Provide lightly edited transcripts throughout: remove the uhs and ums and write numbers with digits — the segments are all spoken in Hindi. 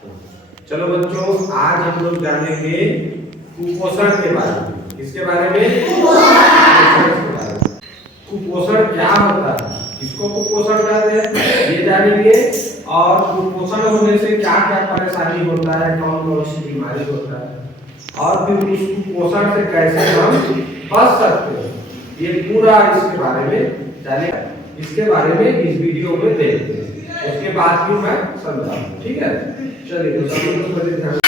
चलो बच्चों, आज हम लोग जानेंगे कुपोषण के बारे में। किसके बारे में? कुपोषण के बारे में। कुपोषण क्या होता है, किसको कुपोषण कहते हैं, ये जानेंगे। और कुपोषण होने से क्या क्या परेशानी होता है, कौन कौन सी बीमारी होता है, और फिर उस कुपोषण से कैसे हम बच सकते हैं, ये पूरा इसके बारे में जानेंगे। इसके बारे में इस वीडियो में देखते हैं, उसके बाद भी मैं समझाऊंगा। ठीक है, चलिए तो सब लोग बड़े ध्यान।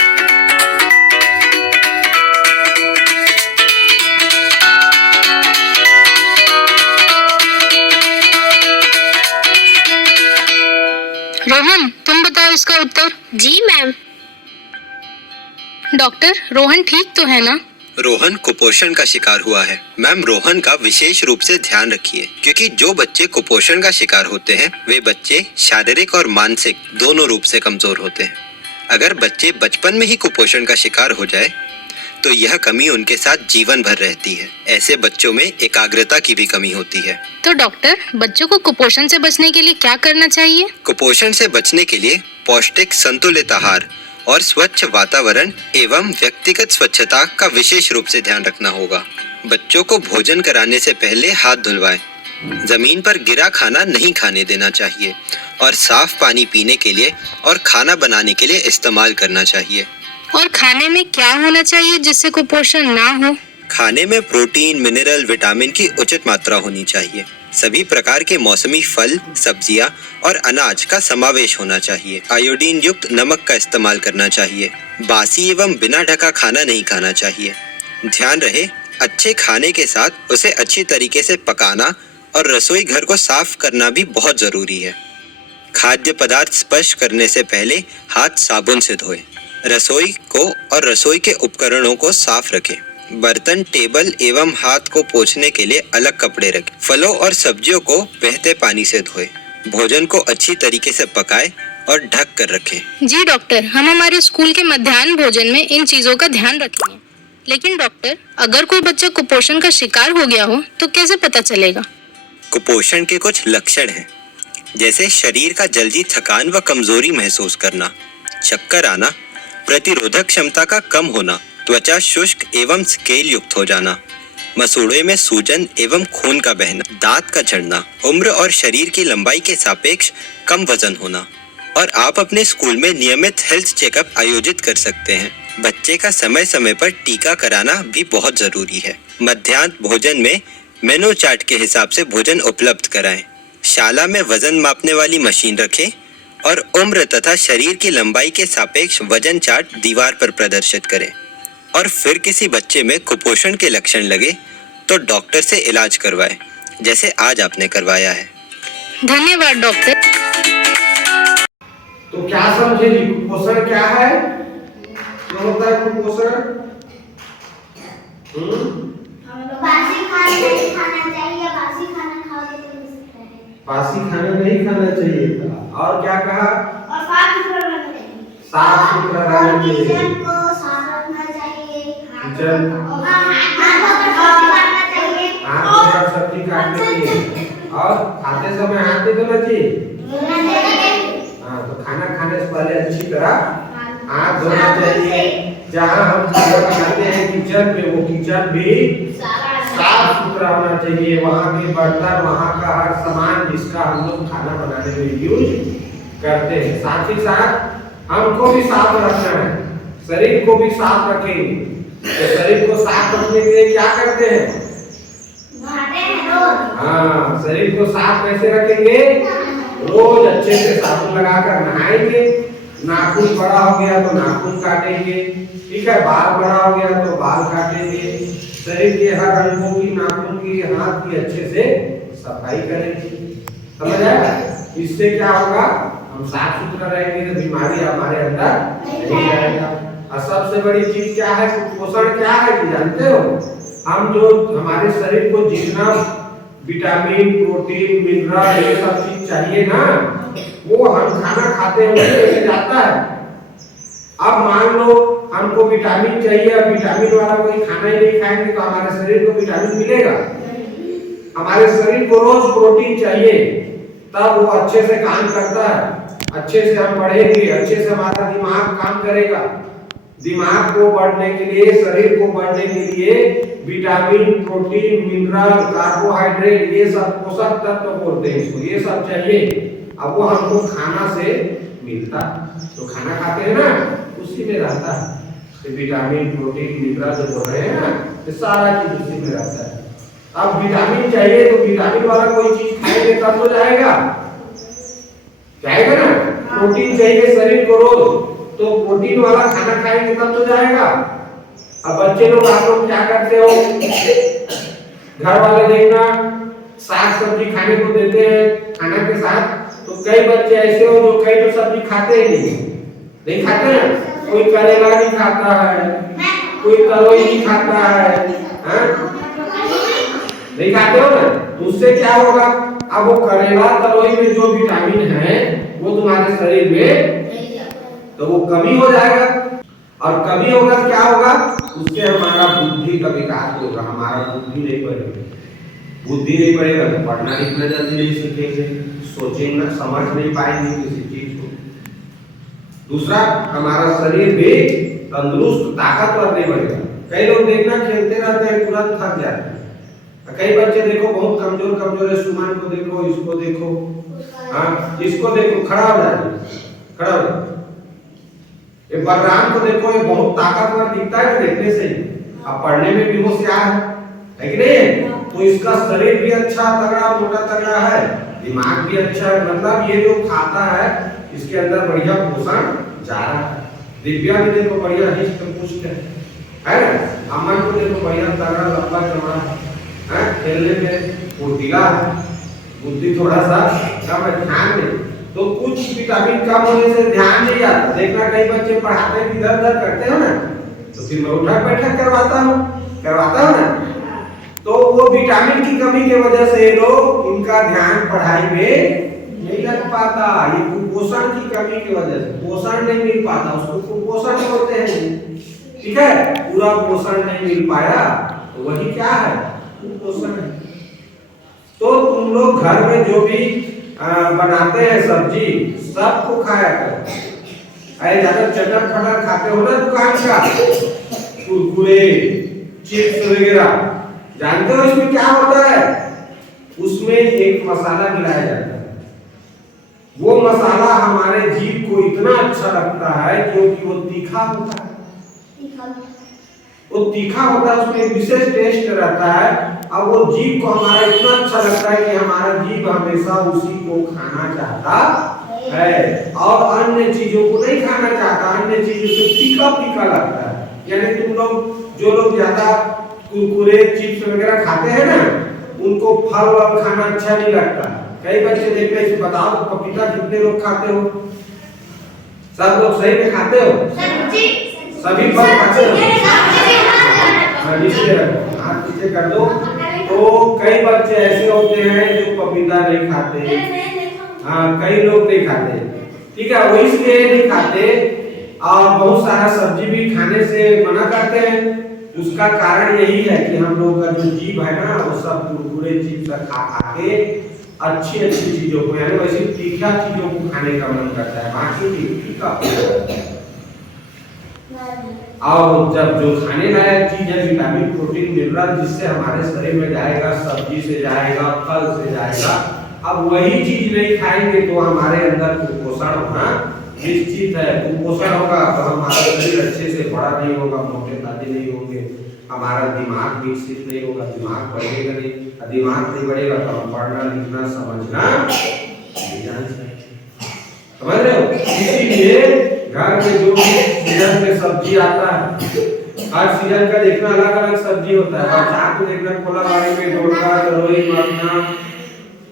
रोहन, तुम बताओ इसका उत्तर। जी मैम। डॉक्टर, रोहन ठीक तो है ना? रोहन कुपोषण का शिकार हुआ है। मैम, रोहन का विशेष रूप से ध्यान रखिए, क्योंकि जो बच्चे कुपोषण का शिकार होते हैं वे बच्चे शारीरिक और मानसिक दोनों रूप से कमजोर होते हैं। अगर बच्चे बचपन में ही कुपोषण का शिकार हो जाए तो यह कमी उनके साथ जीवन भर रहती है। ऐसे बच्चों में एकाग्रता की भी कमी होती है। तो डॉक्टर, बच्चों को कुपोषण से बचने के लिए क्या करना चाहिए? कुपोषण से बचने के लिए पौष्टिक संतुलित आहार और स्वच्छ वातावरण एवं व्यक्तिगत स्वच्छता का विशेष रूप से ध्यान रखना होगा। बच्चों को भोजन कराने से पहले हाथ धुलवाएं। जमीन पर गिरा खाना नहीं खाने देना चाहिए और साफ पानी पीने के लिए और खाना बनाने के लिए इस्तेमाल करना चाहिए। और खाने में क्या होना चाहिए जिससे कुपोषण ना हो? खाने में प्रोटीन, मिनरल, विटामिन की उचित मात्रा होनी चाहिए। सभी प्रकार के मौसमी फल, सब्जियां और अनाज का समावेश होना चाहिए। आयोडीन युक्त नमक का इस्तेमाल करना चाहिए। बासी एवं बिना ढका खाना नहीं खाना चाहिए। ध्यान रहे, अच्छे खाने के साथ उसे अच्छी तरीके से पकाना और रसोई घर को साफ करना भी बहुत जरूरी है। खाद्य पदार्थ स्पर्श करने से पहले हाथ साबुन से धोएं। रसोई को और रसोई के उपकरणों को साफ रखें। बर्तन, टेबल एवं हाथ को पोंछने के लिए अलग कपड़े रखें। फलों और सब्जियों को बहते पानी से धोएं। भोजन को अच्छी तरीके से पकाएं और ढक कर रखें। जी डॉक्टर, हम हमारे स्कूल के मध्याह्न भोजन में इन चीजों का ध्यान रखेंगे। लेकिन डॉक्टर, अगर कोई बच्चा कुपोषण का शिकार हो गया हो तो कैसे पता चलेगा? कुपोषण के कुछ लक्षण हैं, जैसे शरीर का जल्दी थकान व कमजोरी महसूस करना, चक्कर आना, प्रतिरोधक क्षमता का कम होना, त्वचा शुष्क एवं स्केल युक्त हो जाना, मसूड़े में सूजन एवं खून का बहना, दांत का झड़ना, उम्र और शरीर की लंबाई के सापेक्ष कम वजन होना। और आप अपने स्कूल में नियमित हेल्थ चेकअप आयोजित कर सकते हैं। बच्चे का समय समय पर टीका कराना भी बहुत जरूरी है। मध्याह्न भोजन में मेनू चार्ट के हिसाब से भोजन उपलब्ध कराएं। शाला में वजन मापने वाली मशीन रखें और उम्र तथा शरीर की लंबाई के सापेक्ष वजन चार्ट दीवार पर प्रदर्शित करें। और फिर किसी बच्चे में कुपोषण के लक्षण लगे तो डॉक्टर से इलाज करवाएं, जैसे आज आपने करवाया है। धन्यवाद डॉक्टर। तो क्या समझे जी, कुपोषण क्या है, क्या होता है कुपोषण? बासी खाना नहीं खाना चाहिए, बासी खाना खाओगे तो हो सकता है। बासी खाना नहीं खाना चाहिए था। और क्या कहा? और साफ सुथरा रहना चाहिए। साफ सुथरा रहना चाहिए। किचन को साफ रखना चाहिए। किचन हाथ धोकर सब्जी काटने चाहिए। और खाते समय हाथ नहीं धोना चाहिए। हाँ, तो खाना खाने से पहले अच्छी तरह हाथ धोना चाहिए। जहाँ हम खाना बनाते हैं किचन में, वो किचन भी साफ सुथरा होना चाहिए। वहाँ के बर्तन, वहाँ का हर सामान जिसका हम लोग खाना बनाने में यूज करते हैं। साथ ही साथ हमको भी साफ रखना है, शरीर को भी साफ रखेंगे। तो शरीर को साफ रखने के लिए क्या करते हैं? हाँ, शरीर को साफ कैसे रखेंगे? रोज अच्छे से साबुन लगाकर नहाएंगे। नाखून बड़ा हो गया तो नाखून काटेंगे, ठीक है, बाल बड़ा हो गया तो बाल काटेंगे। शरीर के हर अंगों की, नाखून की, हाथ की अच्छे से सफाई करेंगे। समझ आया? इससे क्या होगा, हम साफ सुथरा रहेंगे तो बीमारी हमारे अंदर नहीं आएगा। और सबसे बड़ी चीज क्या है, कुपोषण क्या है कि जानते हो? हम जो हमारे शरीर को जितना विटामिन, प्रोटीन, मिनरल ये सब चीज चाहिए ना, वो हम खाना खाते हैं उससे जाता है। अब मान लो हमको विटामिन चाहिए, अब विटामिन वाला कोई खाना ही नहीं खाएंगे तो हमारे शरीर को विटामिन मिलेगा? हमारे शरीर को रोज प्रोटीन चाहिए, तब वो अच्छे से काम करता है। अच्छे से हम पढ़ेंगे, अच्छे से हमारा दिमाग काम करेगा। दिमाग को बढ़ने के लिए, शरीर को बढ़ने के लिए विटामिन, प्रोटीन, मिनरल, कार्बोहाइड्रेट, ये सब पोषक तत्व बोलते हैं इसको, ये सब चाहिए। अब वो हमको खाना से मिलता, तो खाना खाते हैं ना, उसी में रहता है। तो विटामिन, प्रोटीन, मिनरल जो बोल रहे हैं ना, ये सारा चीज उसी में रहता है। अब विटामिन चाहिए तो विटामिन वाला कोई चीज खाएंगे तब तो जाएगा ना। प्रोटीन चाहिए शरीर को रोज, तो प्रोटीन वाला खाना खाएंगे तब तो जाएगा। अब बच्चे लोग, आप लोग क्या करते हो, घर वाले देखना साग सब्जी खाने को देते हैं खाना के साथ, तो कई बच्चे ऐसे हो जो कई तो सब्जी खाते ही नहीं खाते हैं। कोई करेला नहीं खाता है, कोई तरोई नहीं खाता है, नहीं खाते हो ना, तो उससे क्या होगा, अब वो करेला तरोई में जो विटामिन है वो तुम्हारे शरीर में तो वो कमी हो जाएगा, और कमी होगा क्या होगा, उससे हमारा बुद्धि का विकास होगा, हमारा बुद्धि नहीं बढ़ेगा। बुद्धि नहीं बढ़ेगा तो पढ़ना लिखना जल्दी नहीं सीखेंगे, सोचेंगे, समझ नहीं पाएंगे किसी चीज को। दूसरा, हमारा शरीर भी तंदुरुस्त, ताकतवर नहीं बढ़ेगा। कई लोग देखना खेलते रहते हैं, तुरंत थक जाते हैं। कई बच्चे देखो बहुत कमजोर है, सुमन को देखो, इसको देखो, हाँ इसको देखो, खड़ा हो जाए। ये बलराम को देखो, ये बहुत ताकतवर दिखता है देखने से, अब पढ़ने में भी होशियार है कि नहीं? तो इसका शरीर भी अच्छा तगड़ा, मोटा तगड़ा है, दिमाग भी अच्छा है, मतलब ये जो खाता है इसके अंदर बढ़िया पोषण जा रहा है। दिव्या भी देखो बढ़िया हिस्ट पुष्ट है ना, अमन को देखो बढ़िया तगड़ा, लंबा चौड़ा है, खेलने में फुर्तीला है, बुद्धि थोड़ा सा कम है, ध्यान नहीं, तो कुछ विटामिन कम होने से ध्यान नहीं आता। देखना कई बच्चे पढ़ाते हैं इधर उधर करते हो ना, तो फिर मैं उठक बैठक करवाता हूँ ना, तो वो विटामिन की कमी की वजह से लोग, इनका ध्यान पढ़ाई में नहीं लग पाता। ये कुपोषण की कमी की वजह से पोषण नहीं मिल पाता, उसको कुपोषण बोलते हैं, ठीक है। पूरा पोषण नहीं मिल पाया तो वही क्या है, कुपोषण है। तो तुम लोग घर में जो भी बनाते हैं सब्जी, सबको खाया करो। अरे ज्यादा चटर फटर खाते हो ना दुकान का, कुरकुरे, चिप्स वगैरह, जानते हो इसमें क्या होता है? उसमें एक मसाला मिलाया जाता है, वो मसाला हमारे जीभ को इतना अच्छा लगता है क्योंकि वो तीखा होता है, उसमें एक विशेष टेस्ट रहता है। अब वो जीभ को हमारा इतना अच्छा लगता है कि हमारा जीभ हमेशा उसी को खाना चाहता है, और अन्य चीजों को नहीं खाना चाहता, अन्य चीजों से फीका फीका लगता है। यानी तुम लोग जो लोग ज्यादा कुरकुरे, चिप्स वगैरह खाते हैं ना, उनको फल वल खाना अच्छा नहीं लगता। कई बच्चे देखते हैं, बताओ पपीता कितने लोग खाते हो? सब लोग सही में खाते हो? सभी फल खाते हो? हाथ पीछे कर दो। तो कई बच्चे ऐसे होते हैं जो पपीता नहीं खाते, हाँ कई लोग नहीं खाते, ठीक है, वो इसलिए नहीं खाते, और बहुत सारा सब्जी भी खाने से मना करते हैं। उसका कारण यही है कि हम लोग का जो जीभ है ना, वो सब कुरकुरे चिप्स खा के अच्छी चीजों को, यानी वैसे तीखा चीजों को खाने का मन करता है, बाकी फीका। और जब जो खाने लायक चीज है, विटामिन, प्रोटीन, मिनरल, जिससे हमारे शरीर में जाएगा, सब्जी से जाएगा, फल से जाएगा, अब वही चीज नहीं खाएंगे तो हमारे अंदर कुपोषण होना निश्चित है। कुपोषण होगा तो हमारा शरीर अच्छे से बड़ा नहीं होगा, मोटे ताजे नहीं होंगे, हमारा दिमाग विकसित नहीं होगा, दिमाग बढ़ेगा नहीं, दिमाग नहीं बढ़ेगा तो हम पढ़ना लिखना समझना नहीं जान सकते, समझ रहे हो? इसीलिए घर में जो सीजन में सब्जी आता है, हर सीजन का देखना अलग अलग सब्जी होता है। बरसात में देखना कोलाबाड़ी में डोडा, तरोई, मरना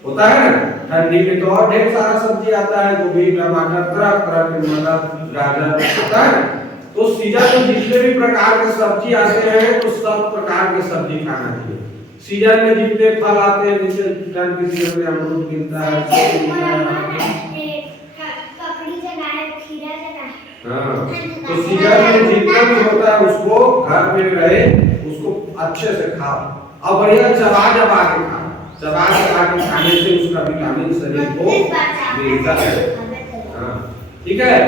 होता है ना, ठंडी में तो और ढेर सारा सब्जी आता है, गोभी, टमाटर, तरह तरह के, मटर, गाजर आता है। तो सीजन में जितने भी प्रकार के सब्जी आते हैं, तो सब प्रकार के सब्जी खाना चाहिए। सीजन में जितने फल आते हैं, जैसे सीजन में अमरूद मिलता है, हाँ, तो सीजन में जितना भी होता है उसको घर में रहे, उसको अच्छे से खाओ और बढ़िया चबा चबा के खाओ। चबा चबा के खाने से उसका विटामिन शरीर को मिलता है। करना। ठीक है,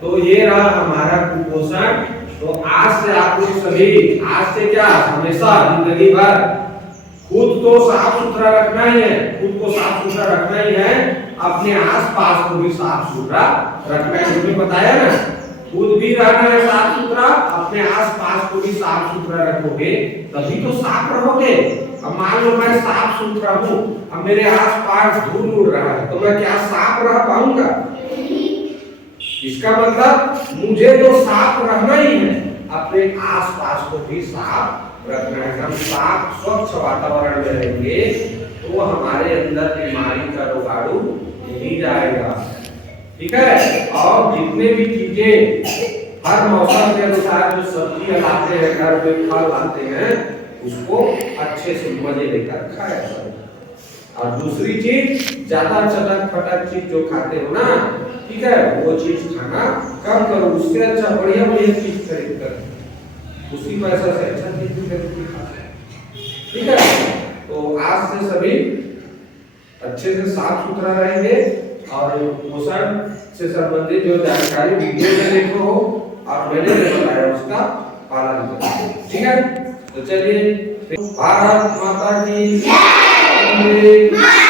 तो ये रहा हमारा कुपोषण। तो आज से आप लोग सभी, आज से क्या हमेशा जिंदगी भर खुद को साफ सुथरा रखना ही है, खुद को साफ सुथरा रखना ही है, अपने आसपास को भी साफ सुथरा रखना है। हमने बताया ना, खुद भी रहना है साफ सुथरा, अपने आसपास को भी साफ सुथरा रखोगे तभी तो साफ रहोगे। अब मान लो मैं साफ सुथरा हूँ, अब मेरे आसपास धूल उड़ रहा है, तो मैं क्या साफ रह पाऊंगा? इसका मतलब मुझे तो साफ रहना ही है, अपने आसपास को भी साफ रखना है। हम साफ स्वच्छ वातावरण में रहेंगे तो हमारे अंदर बीमारी का रोगाणु नहीं जाएगा। ठीक है, और जितने भी चीजें हर मौसम के अनुसार जो सब्जी लाते हैं, घर में फल लाते हैं, उसको अच्छे से मजे लेकर खाया करो। और दूसरी चीज, ज्यादा चटक फटक चीज जो खाते हो ना, ठीक है, वो चीज खाना कम करो। उससे अच्छा बढ़िया बढ़िया चीज खरीद कर उसी पैसा से अच्छा चीज खरीद के खा। ठीक है, तो आज से सभी अच्छे से साफ सुथरा रहेंगे और पोषण से संबंधित जो जानकारी वीडियो में देखो हो और मैंने जो बताया उसका पालन करो। ठीक है, तो चलिए, भारत माता की जय।